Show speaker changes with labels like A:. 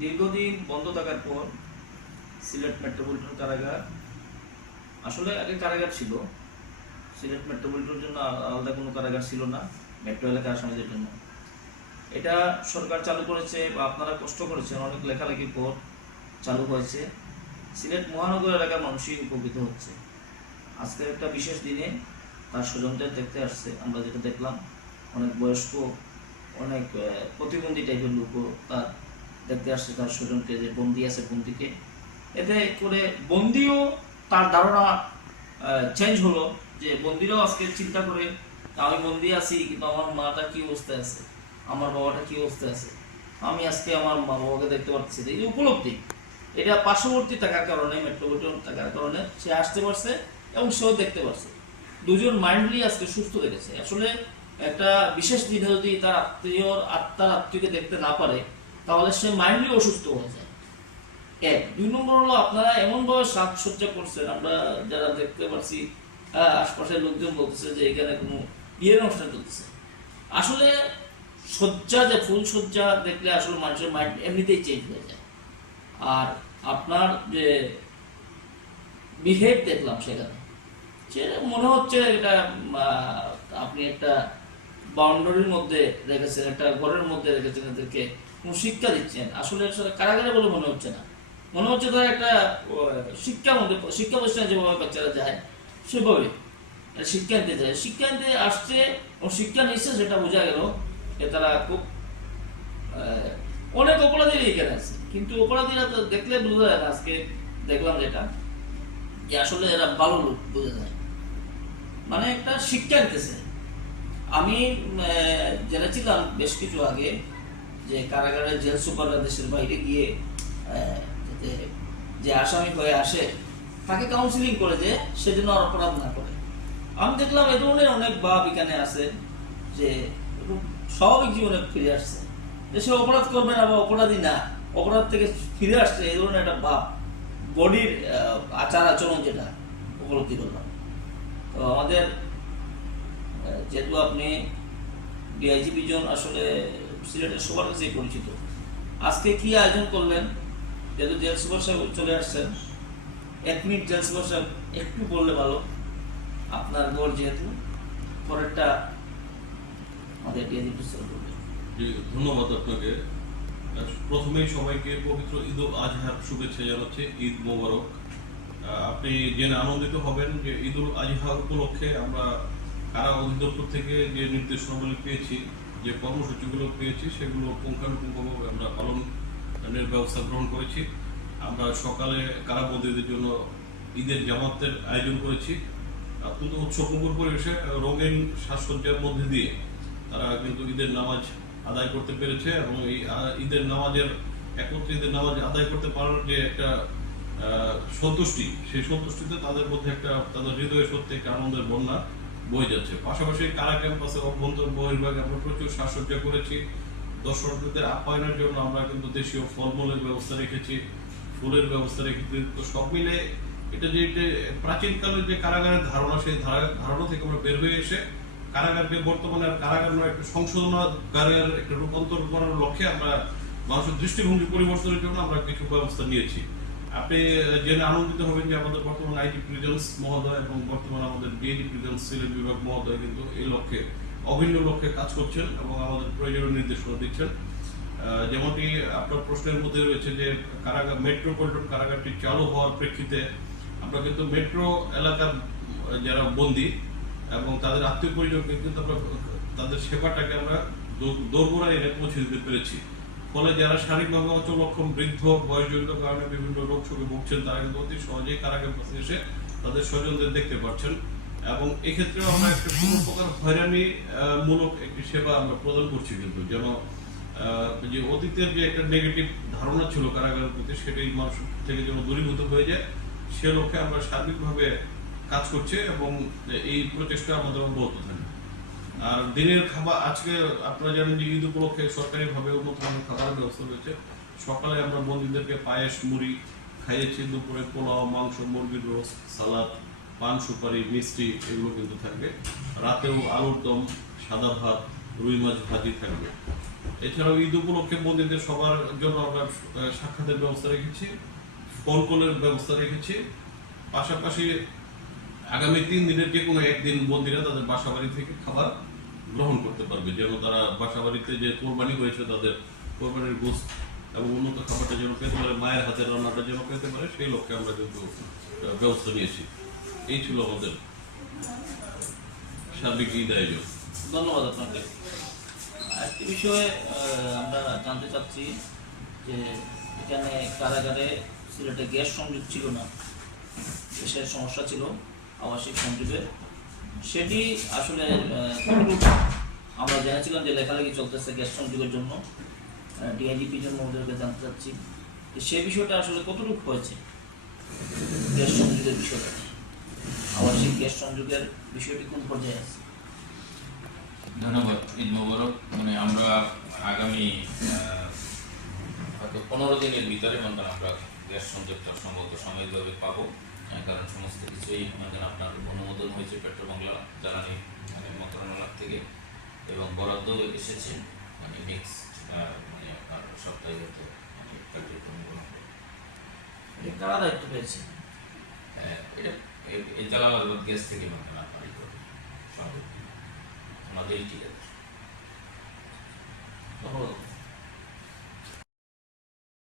A: দীর্ঘদিন বন্ধ থাকার পর সিলেট মেট্রোপলিটন কারাগার, আসলে আগে কারাগার ছিল। সিলেট মেট্রোপলিটনের জন্য আলাদা কোনো কারাগার ছিল না, মেট্রো এলাকার আসামিদের জন্য। এটা সরকার চালু করেছে বা আপনারা কষ্ট করেছেন অনেক লেখালেখির পর চালু হয়েছে। সিলেট মহানগর এলাকার মানুষই উপকৃত হচ্ছে। আজকের একটা বিশেষ দিনে তার স্বজনদের দেখতে আসছে, আমরা যেটা দেখলাম, অনেক বয়স্ক, অনেক প্রতিবন্ধী টাইপের লোকও তার দেখতে আসছে তার স্বজনকে যে বন্দি আছে বন্দিকে। এতে করে বন্দিও তার ধারণা চেঞ্জ হলো যে বন্দিরাও আজকে চিন্তা করে আমি বন্দি আছি, কিন্তু আমার মাটা কি অবস্থায় আছে? আমার বাবাটা কি অবস্থায় আছে? আমি আজকে আমার মা বাবাকে দেখতে পাচ্ছি এই যে উপলব্ধি, এটা পার্শ্ববর্তী থাকার কারণে, মেট্রোপলিটন থাকার কারণে সে আসতে পারছে এবং সেও দেখতে পারছে। দুজন মাইন্ডলি আজকে সুস্থ দেখেছে আসলে একটা বিশেষ দিনে যদি তার আত্মীয় আত্মার আত্মীয়কে দেখতে না পারে তাহলে সে মাইন্ডলি অসুস্থ হয়ে যায়। এক দুই নম্বর হলো আপনারা এমন ভাবে সাজসজ্জা করছেন, আমরা যারা দেখতে পাচ্ছি আশপাশের লোকজন বলতেছে যে এখানে কোনো বিয়ের অনুষ্ঠান চলতেছে। আসলে সজ্জা যে ফুল সজ্জা দেখলে আসলে মানুষের মাইন্ড এমনিতেই চেঞ্জ হয়ে যায়। আর আপনার যে বিহেভ দেখলাম সেখানে, সে মনে হচ্ছে এটা আপনি একটা বাউন্ডারির মধ্যে রেখেছেন, একটা ঘরের মধ্যে রেখেছেন এদেরকে। শিক্ষা দিচ্ছেন? আসলে কারাগারে বলে মনে হচ্ছে না। মনে হচ্ছে ধর একটা শিক্ষা মধ্যে, শিক্ষা প্রতিষ্ঠানে যেভাবে বাচ্চারা যায়, সেভাবে শিক্ষা নিতে যায়। শিক্ষা নিতে আসছে, ও শিক্ষা নিচ্ছে, সেটা বোঝা গেল যে তারা খুব অনেক অপরাধীরা এখানে আছে। কিন্তু অপরাধীরা তো দেখলে বোঝা যায় না, আজকে দেখলাম যেটা, যে আসলে এরা ভালো লোক, বোঝা যায়। মানে একটা শিক্ষা নিতেছে। আমি জেনেছিলাম বেশ কিছু আগে যে কারাগারের জেল সুপাররা দেশের বাইরে গিয়ে যাতে যে আসামি হয়ে আসে, তাকে কাউন্সিলিং করে যে সে যেন আর অপরাধ না করে। আমি দেখলাম এ ধরনের অনেক বাপ এখানে আছে, যে স্বাভাবিক জীবনে ফিরে আসছে। যে সে অপরাধ করবে না বা অপরাধী না, অপরাধ থেকে ফিরে আসছে এই ধরনের একটা বাপ। বডির আচার আচরণ যেটা, উপলব্ধি করলাম। তো আমাদের যেহেতু আপনি ডিআইজিপি জন আসলে সিলেটের সবার কাছেই পরিচিত। আজকে কি আয়োজন করলেন যেহেতু জেল সুপার সাহেব চলে আসছেন, এক মিনিট জেল সুপার সাহেব একটু বললে ভালো। আপনার গড় যেহেতু, পরেরটা আমাদের ডিআইজিপি স্যার বলবেন
B: ধন্যবাদ আপনাকে। প্রথমেই সবাইকে পবিত্র ঈদ আজহার শুভেচ্ছা জানাচ্ছি, ঈদ মোবারক। আপনি জেনে আনন্দিত হবেন যে ঈদ উল আজহা উপলক্ষে আমরা কারা অধিদপ্তর থেকে যে নির্দেশনাগুলি পেয়েছি যে কর্মসূচিগুলো পেয়েছি, সেগুলো পুঙ্খানুপুঙ্খভাবে আমরা পালনের ব্যবস্থা গ্রহণ করেছি। আমরা সকালে কারাবন্দীদের জন্য ঈদের জামাতের আয়োজন করেছি। অত্যন্ত উৎসবমুখর পরিবেশে রঙিন সাজসজ্জার মধ্যে দিয়ে তারা কিন্তু ঈদের নামাজ আদায় করতে পেরেছে এবং এই ঈদের নামাজের, একত্রে ঈদের নামাজ আদায় করতে পারার যে একটা সন্তুষ্টি, সেই সন্তুষ্টিতে তাদের মধ্যে একটা, তাদের হৃদয়ে সত্যি একটা আনন্দের বন্যা। বয়ে যাচ্ছে। পাশাপাশি কারা ক্যাম্পাসে অভ্যন্তর বহির্ভাগে আমরা প্রচুর সাজসজ্জা করেছি। দর্শকদের আপ্যায়নের জন্য আমরা কিন্তু দেশীয় ফলমূলের ব্যবস্থা রেখেছি, ফুলের ব্যবস্থা রেখেছি। তো সব মিলে এটা যে প্রাচীনকালের যে কারাগারের ধারণা, সেই ধারা- ধারণা থেকে আমরা বের হয়ে এসে কারাগারকে বর্তমানে আর কারাগার নয়, একটা সংশোধনাগারের একটা রূপান্তর করার লক্ষ্যে আমরা মানুষের দৃষ্টিভঙ্গি পরিবর্তনের জন্য আমরা কিছু ব্যবস্থা নিয়েছি। আপনি জেনে আনন্দিত হবেন যে আমাদের বর্তমান আইজি প্রিজেন্স মহোদয় এবং বর্তমানে আমাদের ডিএডি প্রিজেন্স সিলেট বিভাগ মহোদয় কিন্তু এই লক্ষ্যে, অভিন্ন লক্ষ্যে কাজ করছেন এবং আমাদের প্রয়োজনীয় নির্দেশনা দিচ্ছেন। যেমনটি আপনার প্রশ্নের মধ্যে রয়েছে যে কারাগার, মেট্রোপলিটন কারাগারটি চালু হওয়ার প্রেক্ষিতে আমরা কিন্তু মেট্রো এলাকার যারা বন্দী এবং তাদের আত্মীয় পরিজনকে কিন্তু আমরা তাদের সেবাটাকে আমরা দোর- দোরগোড়ায় এনে পৌঁছে দিতে পেরেছি। ফলে যারা শারীরিকভাবে অচলক্ষম, বৃদ্ধ বয়সজনিত কারণে বিভিন্ন রোগ শোকে ভুগছেন, তারা কিন্তু অতি সহজেই কারাগার কাছে এসে তাদের স্বজনদের দেখতে পাচ্ছেন এবং এক্ষেত্রে আমরা একটা কোনো প্রকার হয়রানি মূলক একটি সেবা আমরা প্রদান করছি কিন্তু, যেন যে অতীতের যে একটা নেগেটিভ ধারণা ছিল কারাগারের প্রতি, সেটাই মানুষ থেকে যেন দূরীভূত হয়ে যায়, সে লক্ষ্যে আমরা সার্বিকভাবে কাজ করছে এবং এই প্রচেষ্টা আমাদের অব্যাহত থাকবে। আর দিনের খাবার, আজকে আপনারা জানেন যে ঈদ উপলক্ষে সরকারিভাবে উন্নত মানের খাবারের ব্যবস্থা রয়েছে। সকালে আমরা বন্দীদেরকে পায়েস, মুড়ি খাইয়েছি দুপুরে পোলাও, মাংস, মুরগির রোস্ট, সালাদ, পান, সুপারি, মিষ্টি এগুলো কিন্তু থাকবে। রাতেও আলুর দম, সাদা ভাত, রুই মাছ ভাজি থাকবে। এছাড়াও ঈদ উপলক্ষে বন্দীদের সবার জন্য আমরা সাক্ষাতের ব্যবস্থা রেখেছি, ফোন কলের ব্যবস্থা রেখেছি। পাশাপাশি আগামী তিন দিনের যে কোনো একদিন বন্দীরা তাদের বাসা বাড়ি থেকে খাবার গ্রহণ করতে পারবে, যেন তারা বাসা বাড়িতে যে কোরবানি হয়েছে তাদের কোরবানির গোস্ত এবং উন্নত খাবারটা যেন পেতে পারে, মায়ের হাতের রান্নাটা যেন পেতে পারে, সেই লক্ষ্যে আমরা কিন্তু ব্যবস্থা নিয়েছি। এই ছিল আমাদের সার্বিক ঈদ আয়োজন।
A: ধন্যবাদ আপনাকে। আরেকটি বিষয়ে আমরা জানতে চাচ্ছি যে এখানে কারাগারে সিলেটে গ্যাস সংযোগ ছিল না, গ্যাসের সমস্যা ছিল, আবাসিক সংযোগের সেটি আসলে আমরা জেনেছিলাম যে লেখালেখি চলতেছে গ্যাস সংযোগের জন্য। ডিআইডিপির জন্য ওদেরকে জানতে চাচ্ছি। সে বিষয়টা আসলে কতটুকু হয়েছে? গ্যাস সংযোগের বিষয়টা। আবাসিক গ্যাস সংযোগের বিষয়টি কোন পর্যায়ে আছে?
C: ধন্যবাদ, ঈদ মোবারক। মানে আমরা আগামী হয়তো পনেরো দিনের ভিতরে মনে করেন আমরা গ্যাস সংযোগটা সম্ভবত সাময়িকভাবে পাবো। কারণ সমস্ত কিছুই মনে করেন আপনার হয়েছে পেট্রোল বাংলা জ্বালানি মানে মন্ত্রণালয় থেকে। এবং বরাদ্দ এসেছে মানে মিক্স মানে আপনার সপ্তাহে হয়তো মানে গ্রহণ হবে।
A: এটা কারা দায়িত্ব পেয়েছে?
C: আহ, এটা এ- এই গ্যাস থেকে মনে করবে, ঠিক আছে।
A: ধন্যবাদ